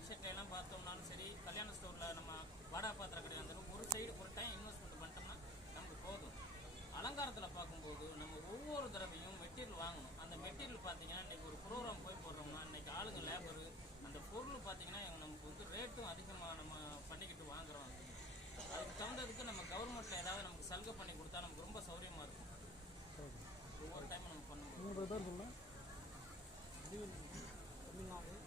Mic செட்ல எல்லாம் பார்த்தோம்னாலும் சரி, கல்யாண ஸ்டோரில் நம்ம வாடகை பாத்திர கடை இருந்தாலும் ஒரு சைடு ஒரு டைம் இன்வெஸ்ட்மெண்ட் பண்ணிட்டோம்னா நமக்கு போதும். அலங்காரத்தில் பார்க்கும்போது நம்ம ஒவ்வொரு தடவையும் மெட்டீரியல் வாங்கணும். அந்த மெட்டீரியல் பார்த்தீங்கன்னா இன்றைக்கி ஒரு ப்ரோக்ராம் போய் போடுறோம்னா இன்றைக்கி ஆளுங்க லேபரு அந்த பொருள் பார்த்தீங்கன்னா நமக்கு வந்து ரேட்டும் அதிகமாக நம்ம பண்ணிக்கிட்டு வாங்குறோம். அதுக்கு தகுந்ததுக்கு நம்ம கவர்மெண்ட்டில் ஏதாவது நமக்கு சலுகை பண்ணி கொடுத்தா நமக்கு ரொம்ப சௌகரியமாக இருக்கும். ஒவ்வொரு டைமும் நம்ம பண்ணுவோம். தமிழ்நாடு